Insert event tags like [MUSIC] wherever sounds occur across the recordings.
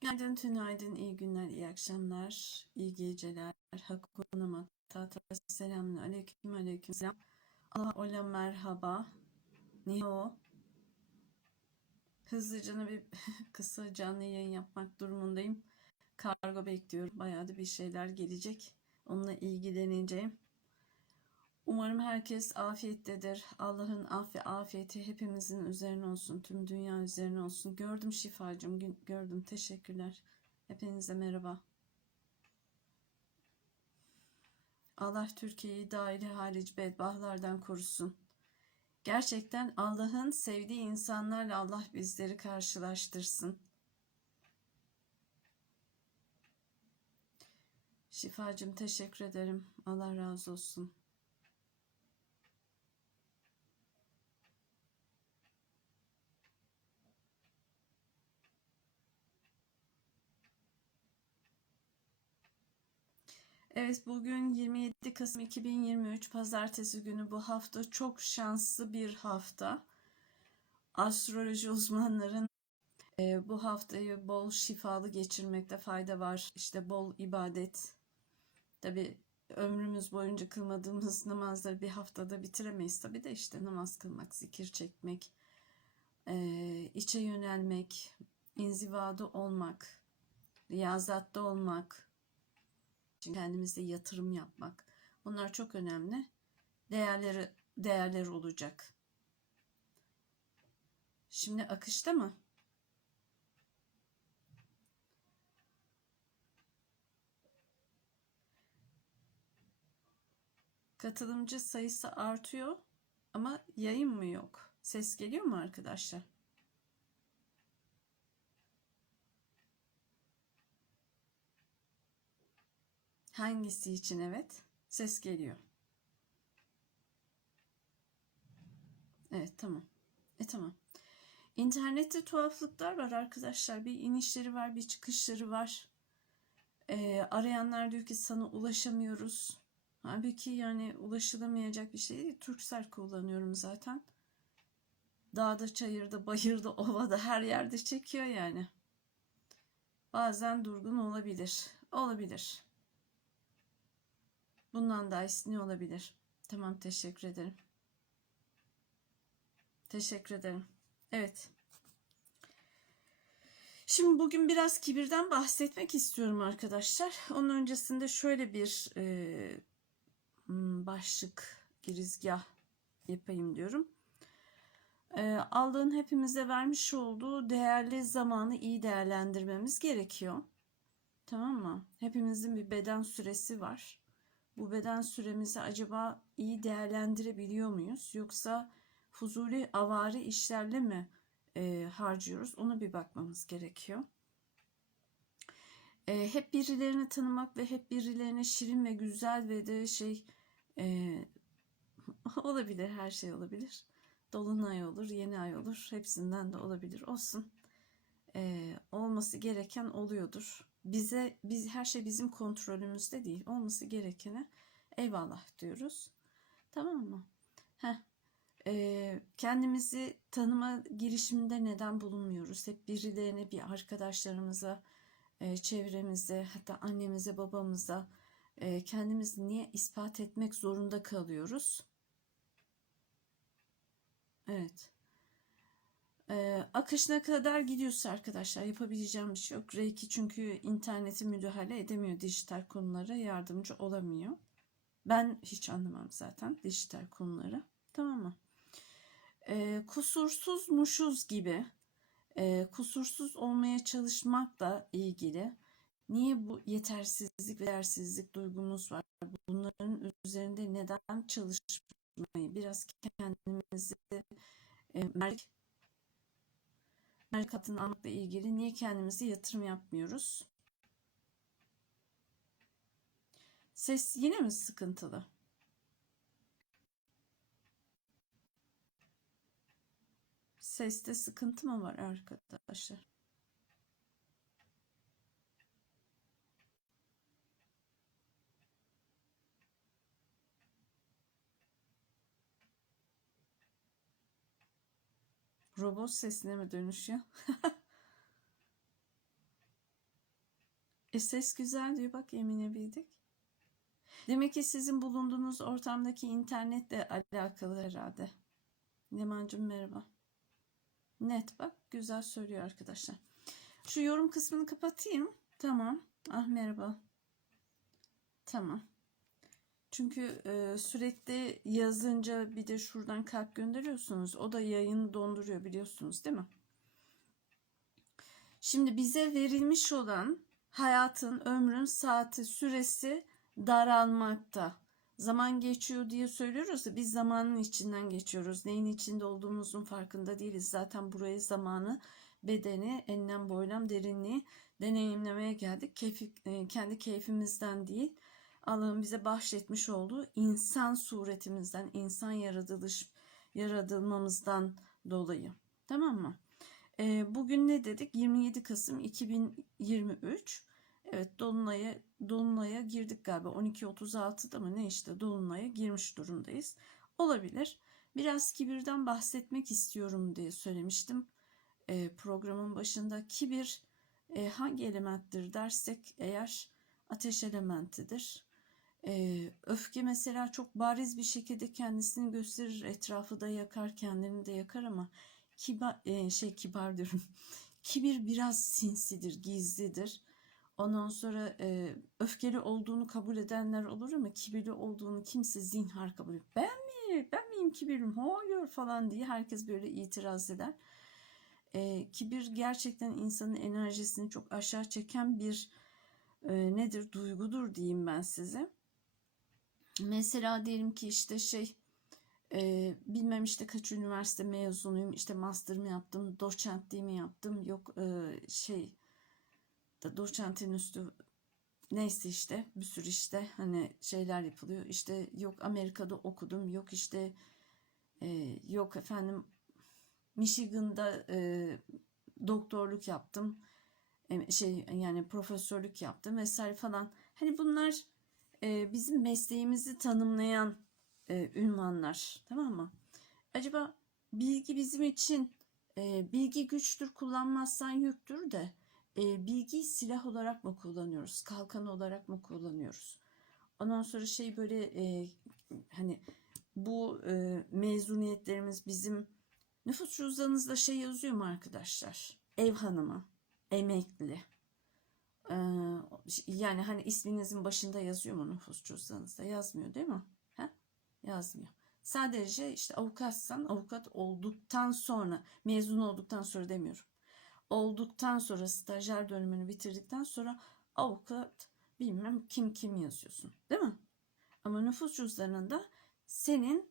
Günaydın, tünaydın, iyi günler, iyi akşamlar, iyi geceler. Hakuna matata, selamun aleyküm, aleyküm selam. Allah ola merhaba. Niho. Hızlıca bir [LAUGHS] kısa canlı yayın yapmak durumundayım. Kargo bekliyorum. Bayağı da bir şeyler gelecek. Onunla ilgileneceğim. Umarım herkes afiyettedir. Allah'ın af ve afiyeti hepimizin üzerine olsun. Tüm dünya üzerine olsun. Gördüm şifacım. Gördüm. Teşekkürler. Hepinize merhaba. Allah Türkiye'yi dahil harici bedbahtlardan korusun. Gerçekten Allah'ın sevdiği insanlarla Allah bizleri karşılaştırsın. Şifacım teşekkür ederim. Allah razı olsun. Evet bugün 27 Kasım 2023 Pazartesi günü bu hafta çok şanslı bir hafta. Astroloji uzmanların e, bu haftayı bol şifalı geçirmekte fayda var. İşte bol ibadet. Tabi ömrümüz boyunca kılmadığımız namazları bir haftada bitiremeyiz. Tabi de işte namaz kılmak, zikir çekmek, e, içe yönelmek, inzivada olmak, riyazatta olmak, kendimize yatırım yapmak. Bunlar çok önemli. Değerleri değerleri olacak. Şimdi akışta mı? Katılımcı sayısı artıyor ama yayın mı yok? Ses geliyor mu arkadaşlar? Hangisi için evet? Ses geliyor. Evet tamam. E tamam. İnternette tuhaflıklar var arkadaşlar. Bir inişleri var, bir çıkışları var. Ee, arayanlar diyor ki sana ulaşamıyoruz. Halbuki yani ulaşılamayacak bir şey değil. Turkcell kullanıyorum zaten. Dağda, çayırda, bayırda, [LAUGHS] ovada her yerde çekiyor yani. Bazen durgun olabilir. Olabilir. Bundan daha iyisi ne olabilir? Tamam teşekkür ederim. Teşekkür ederim. Evet. Şimdi bugün biraz kibirden bahsetmek istiyorum arkadaşlar. Onun öncesinde şöyle bir e, başlık, girizgah yapayım diyorum. E, Allah'ın hepimize vermiş olduğu değerli zamanı iyi değerlendirmemiz gerekiyor. Tamam mı? Hepimizin bir beden süresi var bu beden süremizi acaba iyi değerlendirebiliyor muyuz? Yoksa fuzuli avari işlerle mi e, harcıyoruz? Ona bir bakmamız gerekiyor. E, hep birilerini tanımak ve hep birilerine şirin ve güzel ve de şey e, [LAUGHS] olabilir, her şey olabilir. Dolunay olur, yeni ay olur, hepsinden de olabilir. Olsun. E, olması gereken oluyordur bize biz her şey bizim kontrolümüzde değil. Olması gerekene eyvallah diyoruz. Tamam mı? Heh. Ee, kendimizi tanıma girişiminde neden bulunmuyoruz? Hep birilerine, bir arkadaşlarımıza, e, çevremize, hatta annemize, babamıza e, kendimizi niye ispat etmek zorunda kalıyoruz? Evet. Ee, akışına kadar gidiyorsa arkadaşlar yapabileceğim bir şey yok. Reiki çünkü interneti müdahale edemiyor dijital konulara yardımcı olamıyor. Ben hiç anlamam zaten dijital konuları. Tamam mı? Ee, kusursuzmuşuz gibi e, kusursuz olmaya çalışmakla ilgili niye bu yetersizlik ve değersizlik duygumuz var? Bunların üzerinde neden çalışmayı biraz kendimizi e, merkez merkatını almakla ilgili niye kendimize yatırım yapmıyoruz? Ses yine mi sıkıntılı? Seste sıkıntı mı var arkadaşlar? Robot sesine mi dönüşüyor? [LAUGHS] E ses güzel diyor bak Emine Bildik. Demek ki sizin bulunduğunuz ortamdaki internetle alakalı herhalde. Leman'cığım merhaba. Net bak güzel söylüyor arkadaşlar. Şu yorum kısmını kapatayım. Tamam. Ah merhaba. Tamam. Çünkü e, sürekli yazınca bir de şuradan kalp gönderiyorsunuz. O da yayını donduruyor biliyorsunuz değil mi? Şimdi bize verilmiş olan hayatın, ömrün saati, süresi daralmakta. Zaman geçiyor diye söylüyoruz da biz zamanın içinden geçiyoruz. Neyin içinde olduğumuzun farkında değiliz. Zaten buraya zamanı, bedeni, enlem, boylam, derinliği deneyimlemeye geldik. Keyfi, e, kendi keyfimizden değil. Allah'ın bize bahşetmiş olduğu insan suretimizden, insan yaratılış yaratılmamızdan dolayı. Tamam mı? E, bugün ne dedik? 27 Kasım 2023. Evet Dolunay'a Dolunay'a girdik galiba 12.36'da mı ne işte Dolunay'a girmiş durumdayız. Olabilir. Biraz kibirden bahsetmek istiyorum diye söylemiştim. E, programın başında kibir e, hangi elementtir dersek eğer ateş elementidir. Öfke mesela çok bariz bir şekilde kendisini gösterir, etrafı da yakar, kendini de yakar ama kibar e, şey kibar diyorum. [LAUGHS] Kibir biraz sinsidir, gizlidir. Ondan sonra e, öfkeli olduğunu kabul edenler olur ama kibirli olduğunu kimse zinhar kabul etmez. Ben mi? Ben miyim kibirim? Hayır falan diye herkes böyle itiraz eder. E, kibir gerçekten insanın enerjisini çok aşağı çeken bir e, nedir? Duygudur diyeyim ben size. Mesela diyelim ki işte şey e, bilmem işte kaç üniversite mezunuyum işte master'ımı yaptım doçentliğimi yaptım yok e, şey da doçentin üstü neyse işte bir sürü işte hani şeyler yapılıyor. İşte yok Amerika'da okudum yok işte e, yok efendim Michigan'da e, doktorluk yaptım e, şey yani profesörlük yaptım vesaire falan. Hani bunlar e, bizim mesleğimizi tanımlayan e, ünvanlar tamam mı? Acaba bilgi bizim için e, bilgi güçtür kullanmazsan yüktür de e, bilgiyi silah olarak mı kullanıyoruz? Kalkan olarak mı kullanıyoruz? Ondan sonra şey böyle e, hani bu e, mezuniyetlerimiz bizim nüfus cüzdanınızda şey yazıyor mu arkadaşlar? Ev hanımı, emekli. Ee, yani hani isminizin başında yazıyor mu nüfus cüzdanınızda? Yazmıyor değil mi? He? Yazmıyor. Sadece işte avukatsan avukat olduktan sonra mezun olduktan sonra demiyorum. Olduktan sonra stajyer dönemini bitirdikten sonra avukat bilmem kim kim yazıyorsun değil mi? Ama nüfus cüzdanında senin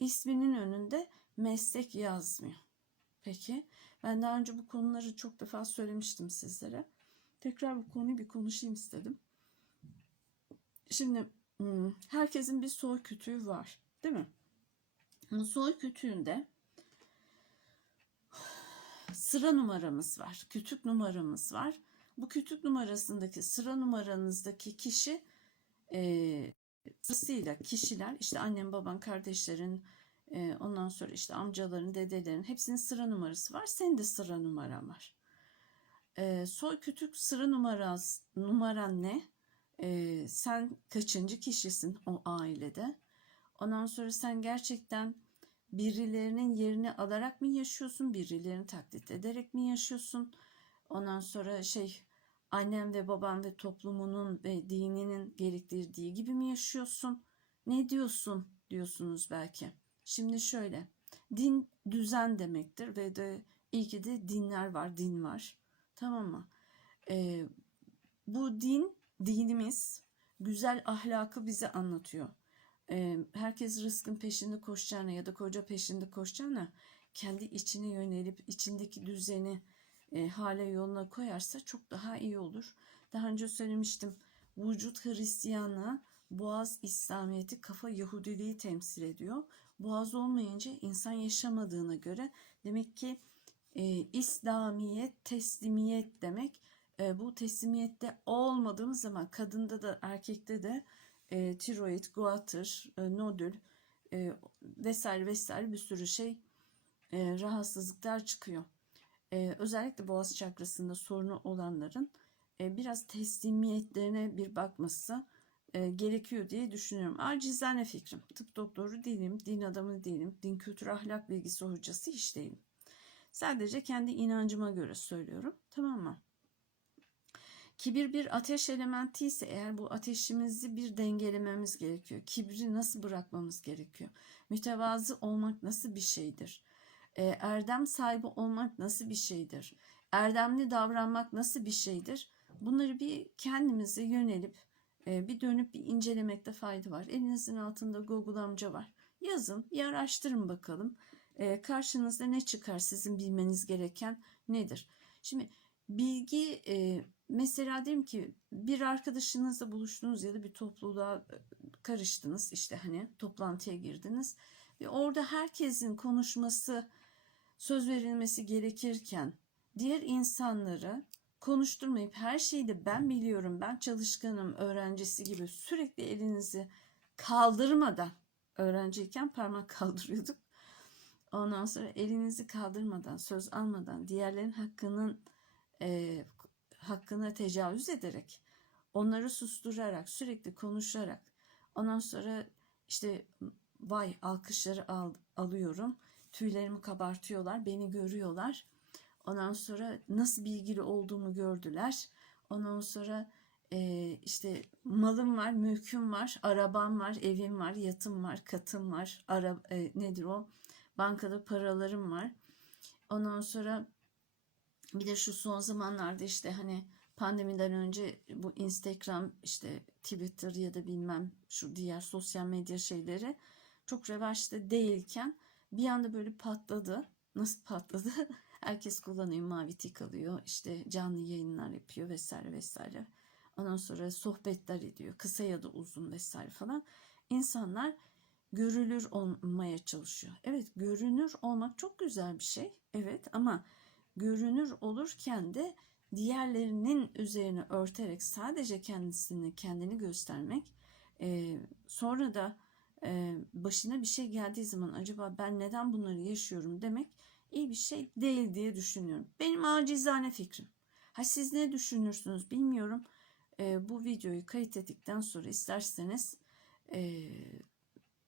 isminin önünde meslek yazmıyor. Peki ben daha önce bu konuları çok defa söylemiştim sizlere. Tekrar bu konuyu bir konuşayım istedim. Şimdi hmm, herkesin bir soy kütüğü var değil mi? Bu soy kütüğünde sıra numaramız var, kütük numaramız var. Bu kütük numarasındaki sıra numaranızdaki kişi e, sırasıyla kişiler işte annem, baban, kardeşlerin, e, ondan sonra işte amcaların, dedelerin hepsinin sıra numarası var. Senin de sıra numaran var. E, soy kütük sıra numaras, numaran ne? E, sen kaçıncı kişisin o ailede? Ondan sonra sen gerçekten birilerinin yerini alarak mı yaşıyorsun? Birilerini taklit ederek mi yaşıyorsun? Ondan sonra şey annem ve babam ve toplumunun ve dininin gerektirdiği gibi mi yaşıyorsun? Ne diyorsun diyorsunuz belki. Şimdi şöyle din düzen demektir ve de iyi ki de dinler var din var tamam mı? Ee, bu din dinimiz güzel ahlakı bize anlatıyor e, herkes rızkın peşinde koşacağına ya da koca peşinde koşacağına kendi içine yönelip içindeki düzeni e, hale yoluna koyarsa çok daha iyi olur. Daha önce söylemiştim. Vücut Hristiyanlığı, boğaz İslamiyeti, kafa Yahudiliği temsil ediyor. Boğaz olmayınca insan yaşamadığına göre demek ki e, İslamiyet, teslimiyet demek. E, bu teslimiyette olmadığımız zaman kadında da erkekte de e, tiroid, guatr, e, nodül e, vesaire vesaire bir sürü şey e, rahatsızlıklar çıkıyor. E, özellikle boğaz çakrasında sorunu olanların e, biraz teslimiyetlerine bir bakması e, gerekiyor diye düşünüyorum. Acizane fikrim. Tıp doktoru değilim, din adamı değilim, din kültür ahlak bilgisi hocası hiç değilim. Sadece kendi inancıma göre söylüyorum. Tamam mı? Kibir bir ateş elementi ise eğer bu ateşimizi bir dengelememiz gerekiyor. Kibri nasıl bırakmamız gerekiyor? Mütevazı olmak nasıl bir şeydir? Ee, erdem sahibi olmak nasıl bir şeydir? Erdemli davranmak nasıl bir şeydir? Bunları bir kendimize yönelip e, bir dönüp bir incelemekte fayda var. Elinizin altında Google amca var. Yazın, bir araştırın bakalım. Ee, karşınızda ne çıkar sizin bilmeniz gereken nedir? Şimdi bilgi e, mesela diyelim ki bir arkadaşınızla buluştunuz ya da bir topluluğa e, karıştınız işte hani toplantıya girdiniz ve orada herkesin konuşması söz verilmesi gerekirken diğer insanları konuşturmayıp her şeyi de ben biliyorum ben çalışkanım öğrencisi gibi sürekli elinizi kaldırmadan öğrenciyken parmak [LAUGHS] kaldırıyorduk ondan sonra elinizi kaldırmadan söz almadan diğerlerin hakkının e, hakkına tecavüz ederek, onları susturarak, sürekli konuşarak, ondan sonra işte vay alkışları al, alıyorum, tüylerimi kabartıyorlar, beni görüyorlar. Ondan sonra nasıl bilgili olduğumu gördüler. Ondan sonra e, işte malım var, mülküm var, arabam var, evim var, yatım var, katım var, ara, e, nedir o? Bankada paralarım var. Ondan sonra bir de şu son zamanlarda işte hani pandemiden önce bu Instagram işte Twitter ya da bilmem şu diğer sosyal medya şeyleri çok revaçta değilken bir anda böyle patladı. Nasıl patladı? [LAUGHS] Herkes kullanıyor, mavi tik alıyor, işte canlı yayınlar yapıyor vesaire vesaire. Ondan sonra sohbetler ediyor, kısa ya da uzun vesaire falan. İnsanlar görülür olmaya çalışıyor. Evet, görünür olmak çok güzel bir şey. Evet ama görünür olurken de diğerlerinin üzerine örterek sadece kendisini kendini göstermek e, sonra da e, başına bir şey geldiği zaman acaba ben neden bunları yaşıyorum demek iyi bir şey değil diye düşünüyorum. Benim acizane fikrim. Ha siz ne düşünürsünüz bilmiyorum. E, bu videoyu kayıt ettikten sonra isterseniz e,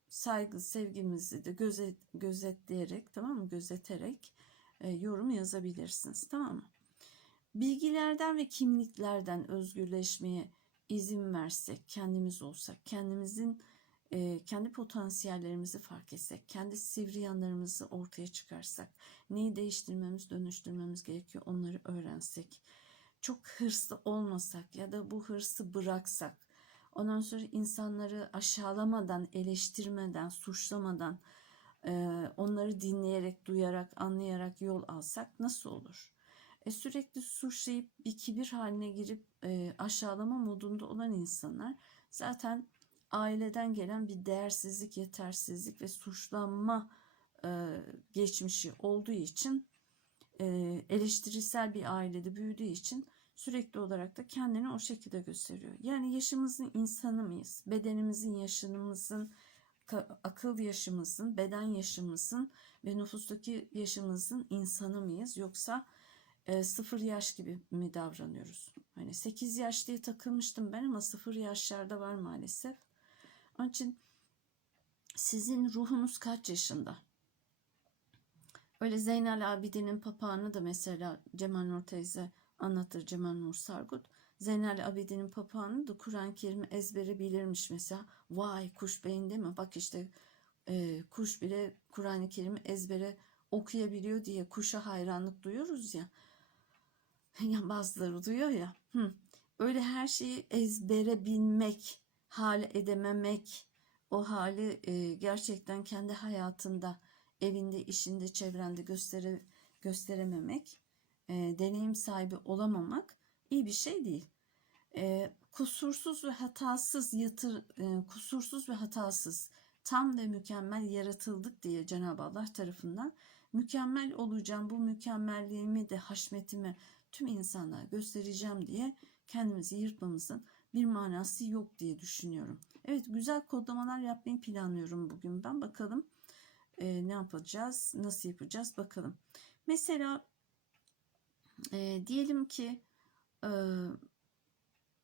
saygı sevgimizi de gözet, gözetleyerek tamam mı gözeterek e, yorum yazabilirsiniz. Tamam mı? Bilgilerden ve kimliklerden özgürleşmeye izin versek, kendimiz olsak, kendimizin e, kendi potansiyellerimizi fark etsek, kendi sivri yanlarımızı ortaya çıkarsak, neyi değiştirmemiz, dönüştürmemiz gerekiyor onları öğrensek, çok hırslı olmasak ya da bu hırsı bıraksak, ondan sonra insanları aşağılamadan, eleştirmeden, suçlamadan, e, onları dinleyerek, duyarak, anlayarak yol alsak nasıl olur? E, sürekli suçlayıp bir kibir haline girip e, aşağılama modunda olan insanlar zaten aileden gelen bir değersizlik, yetersizlik ve suçlanma e, geçmişi olduğu için eleştirisel bir ailede büyüdüğü için sürekli olarak da kendini o şekilde gösteriyor. Yani yaşımızın insanı mıyız? Bedenimizin, yaşımızın, akıl yaşımızın, beden yaşımızın ve nüfustaki yaşımızın insanı mıyız yoksa e, sıfır yaş gibi mi davranıyoruz? Hani 8 yaş diye takılmıştım ben ama sıfır yaşlarda var maalesef. Onun için sizin ruhunuz kaç yaşında? Öyle Zeynel Abidin'in papağanı da mesela Cemal Nur teyze anlatır Cemal Sargut. Zeynel Abidin'in papağanı da Kur'an-ı Kerim'i ezbere bilirmiş mesela. Vay kuş beyinde mi? Bak işte e, kuş bile Kur'an-ı Kerim'i ezbere okuyabiliyor diye kuşa hayranlık duyuyoruz ya. [LAUGHS] Ya bazıları duyuyor ya. Hı. Öyle her şeyi ezbere bilmek, hal edememek, o hali e, gerçekten kendi hayatında, evinde, işinde, çevrende göstere, gösterememek, e, deneyim sahibi olamamak iyi bir şey değil. E, kusursuz ve hatasız yatır, e, kusursuz ve hatasız, tam ve mükemmel yaratıldık diye Cenab-ı Allah tarafından mükemmel olacağım, bu mükemmelliğimi de haşmetimi tüm insanlara göstereceğim diye kendimizi yırtmamızın bir manası yok diye düşünüyorum. Evet güzel kodlamalar yapmayı planlıyorum bugün ben. Bakalım e, ne yapacağız, nasıl yapacağız bakalım. Mesela e, diyelim ki e,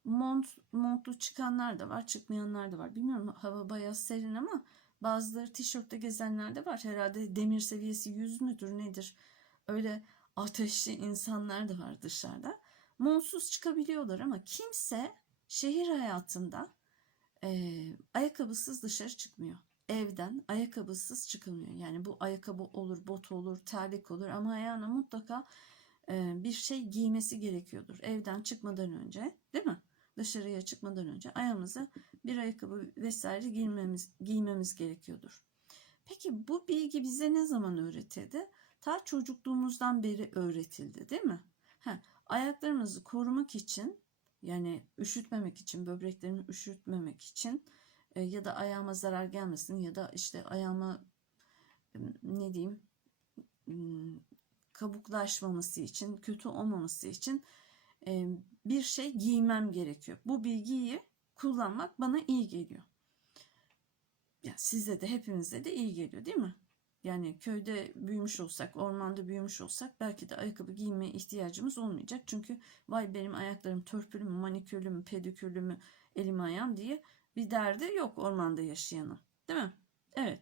mont montlu çıkanlar da var, çıkmayanlar da var. Bilmiyorum hava bayağı serin ama bazıları tişörtte gezenler de var. Herhalde demir seviyesi 100 müdür nedir? Öyle ateşli insanlar da var dışarıda. Montsuz çıkabiliyorlar ama kimse şehir hayatında e, ayakkabısız dışarı çıkmıyor. Evden ayakkabısız çıkılmıyor. Yani bu ayakkabı olur, bot olur, terlik olur ama ayağına mutlaka bir şey giymesi gerekiyordur. Evden çıkmadan önce, değil mi? Dışarıya çıkmadan önce ayağımıza bir ayakkabı vesaire giymemiz, giymemiz gerekiyordur. Peki bu bilgi bize ne zaman öğretildi? Ta çocukluğumuzdan beri öğretildi, değil mi? Ha, ayaklarımızı korumak için yani üşütmemek için, böbreklerimi üşütmemek için ya da ayağıma zarar gelmesin ya da işte ayağıma ne diyeyim kabuklaşmaması için, kötü olmaması için bir şey giymem gerekiyor. Bu bilgiyi kullanmak bana iyi geliyor. Ya size de hepimize de iyi geliyor değil mi? Yani köyde büyümüş olsak, ormanda büyümüş olsak belki de ayakkabı giymeye ihtiyacımız olmayacak. Çünkü vay benim ayaklarım törpülü mü, manikürlü mü, pedikürlü mü, elim ayağım diye bir derdi yok ormanda yaşayanın. Değil mi? Evet.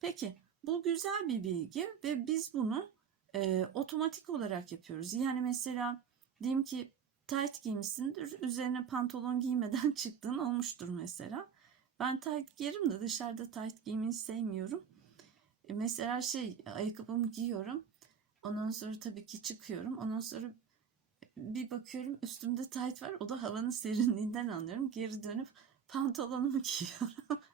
Peki bu güzel bir bilgi ve biz bunu e, otomatik olarak yapıyoruz. Yani mesela diyelim ki tight giymişsindir, üzerine pantolon giymeden [LAUGHS] çıktığın olmuştur mesela. Ben tight giyerim de dışarıda tight giymeyi sevmiyorum. E, mesela şey ayakkabımı giyiyorum. Ondan sonra tabii ki çıkıyorum. Ondan sonra bir bakıyorum üstümde tight var. O da havanın serinliğinden anlıyorum. Geri dönüp pantolonumu [LAUGHS] giyiyorum.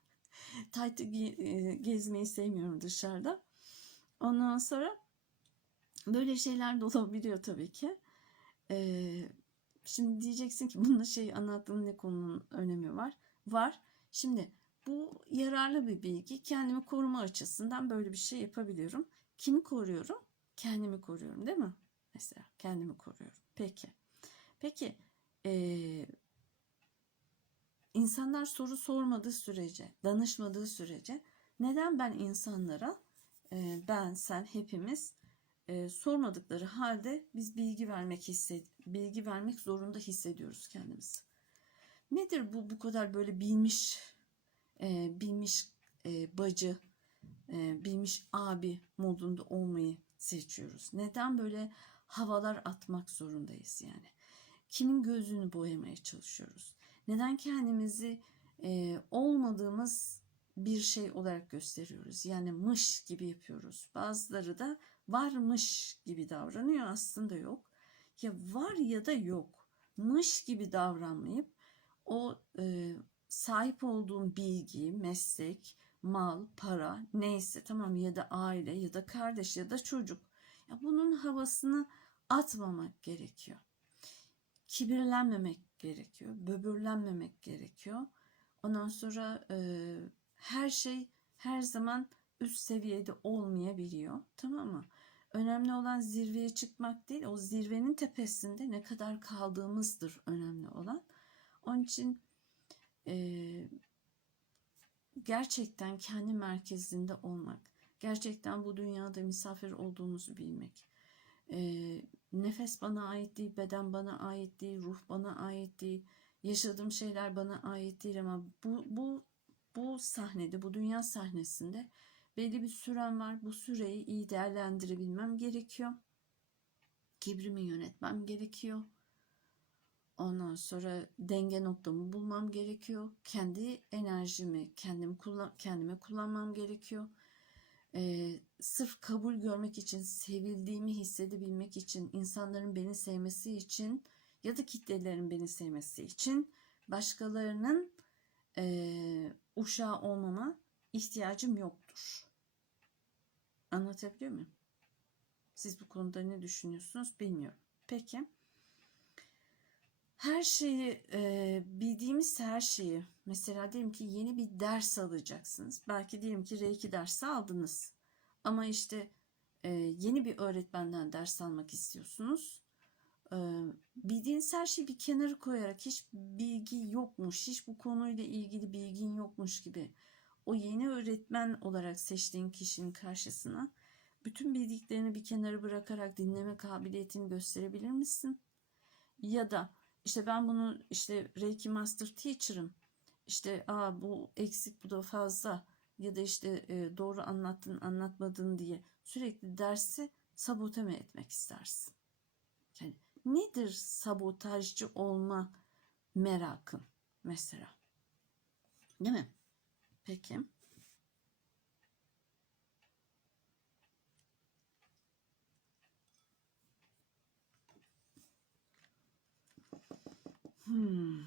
Tight'ı e, gezmeyi sevmiyorum dışarıda. Ondan sonra böyle şeyler de olabiliyor tabii ki. Ee, şimdi diyeceksin ki bununla şey anlattığın ne konunun önemi var? Var. Şimdi bu yararlı bir bilgi. Kendimi koruma açısından böyle bir şey yapabiliyorum. Kimi koruyorum? Kendimi koruyorum değil mi? Mesela kendimi koruyorum. Peki. Peki ee, insanlar soru sormadığı sürece, danışmadığı sürece neden ben insanlara e, ben, sen, hepimiz e, sormadıkları halde biz bilgi vermek hissed bilgi vermek zorunda hissediyoruz kendimizi. Nedir bu bu kadar böyle bilmiş e, bilmiş e, bacı, e, bilmiş abi modunda olmayı seçiyoruz? Neden böyle havalar atmak zorundayız yani? Kimin gözünü boyamaya çalışıyoruz? Neden kendimizi e, olmadığımız bir şey olarak gösteriyoruz? Yani mış gibi yapıyoruz. Bazıları da varmış gibi davranıyor aslında yok. Ya var ya da yok. Mış gibi davranmayıp o e, sahip olduğum bilgi, meslek, mal, para neyse tamam ya da aile ya da kardeş ya da çocuk. Ya bunun havasını atmamak gerekiyor. Kibirlenmemek gerekiyor. Böbürlenmemek gerekiyor. Ondan sonra e, her şey her zaman üst seviyede olmayabiliyor. Tamam mı? Önemli olan zirveye çıkmak değil, o zirvenin tepesinde ne kadar kaldığımızdır önemli olan. Onun için e, gerçekten kendi merkezinde olmak, gerçekten bu dünyada misafir olduğumuzu bilmek, e, nefes bana ait değil, beden bana ait değil, ruh bana ait değil, yaşadığım şeyler bana ait değil ama bu, bu, bu sahnede, bu dünya sahnesinde belli bir sürem var. Bu süreyi iyi değerlendirebilmem gerekiyor. Kibrimi yönetmem gerekiyor. Ondan sonra denge noktamı bulmam gerekiyor. Kendi enerjimi kendim kullan kendime kullanmam gerekiyor. Ee, sırf kabul görmek için, sevildiğimi hissedebilmek için, insanların beni sevmesi için ya da kitlelerin beni sevmesi için başkalarının e, uşağı olmama ihtiyacım yoktur. Anlatabiliyor muyum? Siz bu konuda ne düşünüyorsunuz bilmiyorum. Peki. Her şeyi e, bildiğimiz her şeyi mesela diyelim ki yeni bir ders alacaksınız. Belki diyelim ki Reiki dersi aldınız. Ama işte e, yeni bir öğretmenden ders almak istiyorsunuz. E, bildiğiniz her şeyi bir kenara koyarak hiç bilgi yokmuş, hiç bu konuyla ilgili bilgin yokmuş gibi o yeni öğretmen olarak seçtiğin kişinin karşısına bütün bildiklerini bir kenara bırakarak dinleme kabiliyetini gösterebilir misin? Ya da işte ben bunu işte Reiki Master Teacher'ım. İşte aa bu eksik bu da fazla ya da işte e, doğru anlattın anlatmadın diye sürekli dersi sabote mi etmek istersin? Yani nedir sabotajcı olma merakın mesela? Değil mi? Peki. Hmm.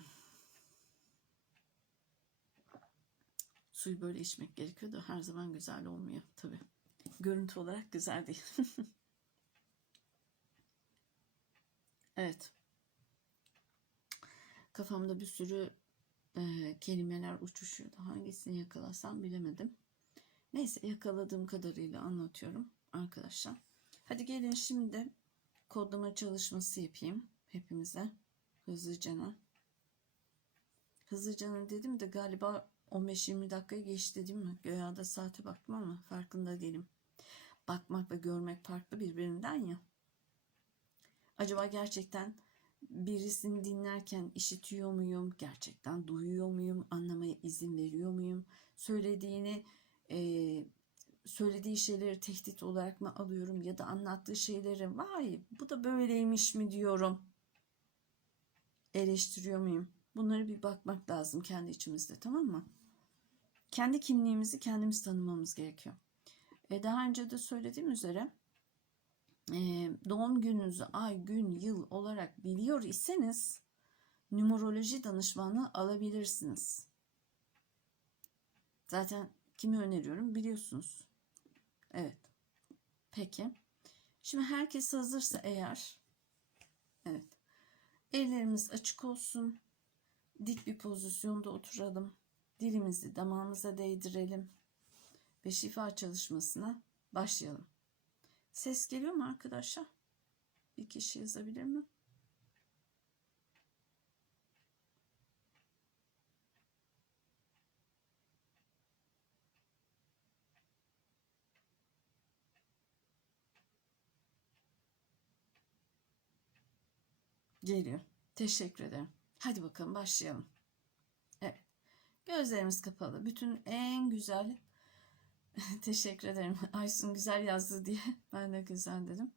Suyu böyle içmek gerekiyor da her zaman güzel olmuyor tabii. Görüntü olarak güzel değil. [LAUGHS] evet. Kafamda bir sürü e, kelimeler uçuşuyordu. Hangisini yakalasam bilemedim. Neyse yakaladığım kadarıyla anlatıyorum arkadaşlar. Hadi gelin şimdi kodlama çalışması yapayım hepimize. Hızlıcana. Hızlıcana dedim de galiba 15-20 dakika geçti değil mi? Göya da saate baktım ama farkında değilim. Bakmak ve görmek farklı birbirinden ya. Acaba gerçekten birisini dinlerken işitiyor muyum? Gerçekten duyuyor muyum? Anlamaya izin veriyor muyum? Söylediğini e, söylediği şeyleri tehdit olarak mı alıyorum ya da anlattığı şeyleri vay bu da böyleymiş mi diyorum eleştiriyor muyum? Bunları bir bakmak lazım kendi içimizde tamam mı? Kendi kimliğimizi kendimiz tanımamız gerekiyor. E daha önce de söylediğim üzere doğum gününüzü ay, gün, yıl olarak biliyor iseniz numeroloji danışmanlığı alabilirsiniz. Zaten kimi öneriyorum biliyorsunuz. Evet. Peki. Şimdi herkes hazırsa eğer evet Ellerimiz açık olsun. Dik bir pozisyonda oturalım. Dilimizi damağımıza değdirelim. Ve şifa çalışmasına başlayalım. Ses geliyor mu arkadaşlar? Bir kişi yazabilir mi? Geliyor. Teşekkür ederim. Hadi bakalım başlayalım. Evet. Gözlerimiz kapalı. Bütün en güzel [LAUGHS] teşekkür ederim. [LAUGHS] Aysun güzel yazdı diye [LAUGHS] ben de güzel dedim.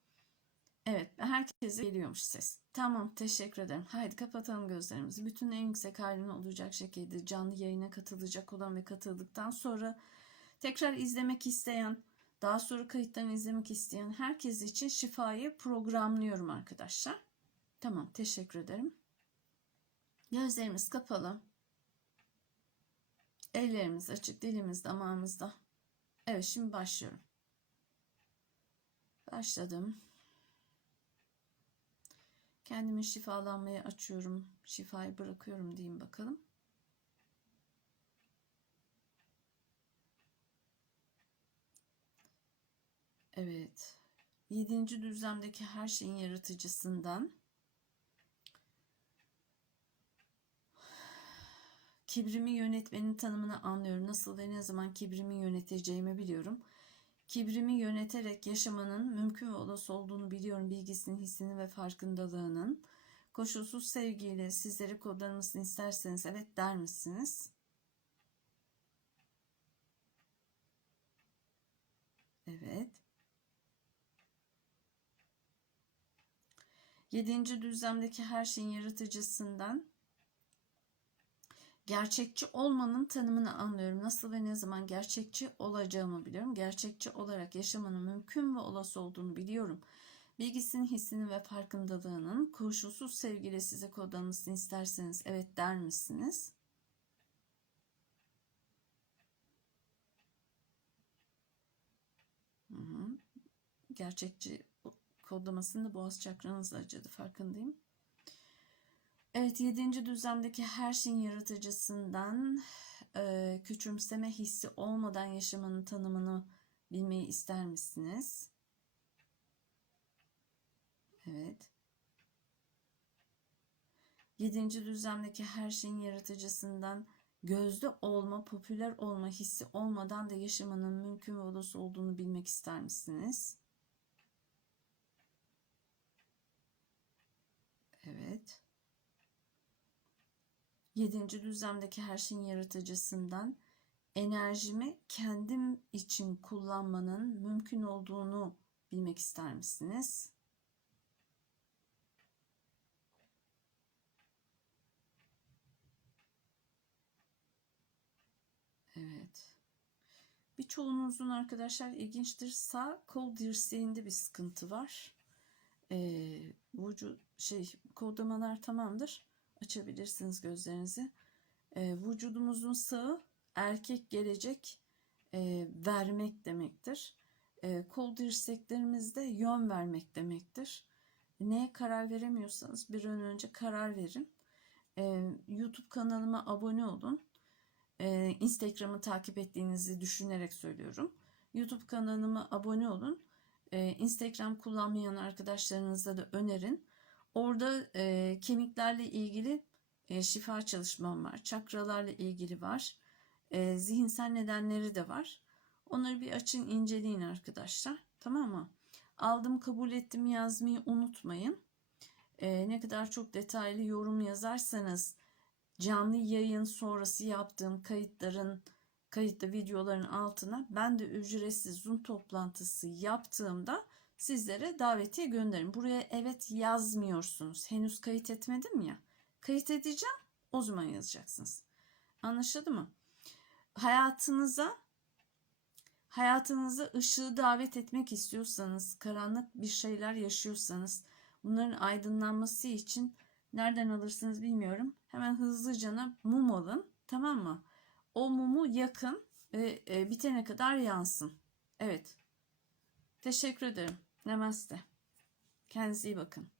Evet, herkese geliyormuş ses. Tamam, teşekkür ederim. Haydi kapatalım gözlerimizi. Bütün en yüksek haline olacak şekilde canlı yayına katılacak olan ve katıldıktan sonra tekrar izlemek isteyen, daha sonra kayıttan izlemek isteyen herkes için şifayı programlıyorum arkadaşlar. Tamam, teşekkür ederim. Gözlerimiz kapalı. Ellerimiz açık, dilimiz damağımızda. Evet, şimdi başlıyorum. Başladım. Kendimi şifalanmaya açıyorum. Şifayı bırakıyorum diyeyim bakalım. Evet. Yedinci düzlemdeki her şeyin yaratıcısından Kibrimi yönetmenin tanımını anlıyorum. Nasıl ve ne zaman kibrimi yöneteceğimi biliyorum. Kibrimi yöneterek yaşamanın mümkün ve olası olduğunu biliyorum. Bilgisinin, hissinin ve farkındalığının. Koşulsuz sevgiyle sizleri kodlamasını isterseniz evet der misiniz? Evet. Yedinci düzlemdeki her şeyin yaratıcısından gerçekçi olmanın tanımını anlıyorum. Nasıl ve ne zaman gerçekçi olacağımı biliyorum. Gerçekçi olarak yaşamanın mümkün ve olası olduğunu biliyorum. Bilgisinin, hissinin ve farkındalığının koşulsuz sevgiyle size kodlamasını isterseniz evet der misiniz? Gerçekçi kodlamasında boğaz çakranızla acıdı farkındayım. Evet, yedinci düzlemdeki her şeyin yaratıcısından e, küçümseme hissi olmadan yaşamanın tanımını bilmeyi ister misiniz? Evet. Yedinci düzlemdeki her şeyin yaratıcısından gözde olma, popüler olma hissi olmadan da yaşamanın mümkün ve olası olduğunu bilmek ister misiniz? Evet. Yedinci düzlemdeki her şeyin yaratıcısından enerjimi kendim için kullanmanın mümkün olduğunu bilmek ister misiniz? Evet. Birçoğunuzun arkadaşlar ilginçtir sağ kol dirseğinde bir sıkıntı var. Ee, vücut şey kodlamalar tamamdır. Açabilirsiniz gözlerinizi. Ee, vücudumuzun sağı erkek gelecek e, vermek demektir. E, kol dirseklerimizde yön vermek demektir. Neye karar veremiyorsanız bir an önce karar verin. E, YouTube kanalıma abone olun. E, Instagram'ı takip ettiğinizi düşünerek söylüyorum. YouTube kanalıma abone olun. E, Instagram kullanmayan arkadaşlarınıza da önerin. Orada e, kemiklerle ilgili e, şifa çalışmam var. Çakralarla ilgili var. E, zihinsel nedenleri de var. Onları bir açın inceleyin arkadaşlar. Tamam mı? Aldım kabul ettim yazmayı unutmayın. E, ne kadar çok detaylı yorum yazarsanız canlı yayın sonrası yaptığım kayıtların kayıtlı videoların altına ben de ücretsiz Zoom toplantısı yaptığımda sizlere davetiye gönderin. Buraya evet yazmıyorsunuz. Henüz kayıt etmedim ya. Kayıt edeceğim. O zaman yazacaksınız. Anlaşıldı mı? Hayatınıza hayatınıza ışığı davet etmek istiyorsanız, karanlık bir şeyler yaşıyorsanız, bunların aydınlanması için nereden alırsınız bilmiyorum. Hemen hızlıca mum alın. Tamam mı? O mumu yakın ve e, bitene kadar yansın. Evet. Teşekkür ederim. Namaste. Kendinize iyi bakın.